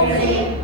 Holy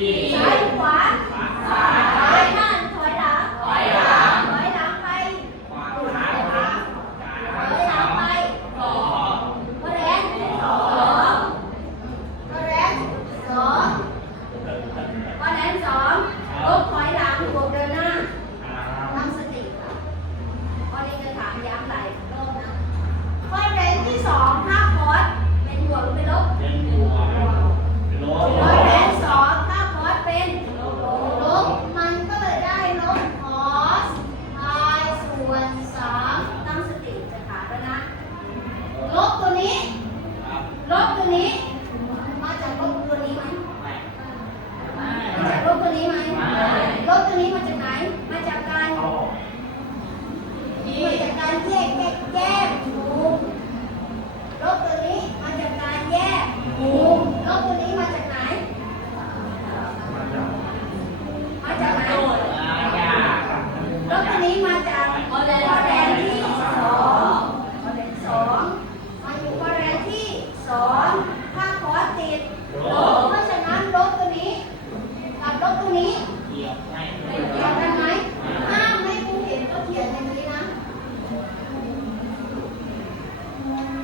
สี่ lý ถ้า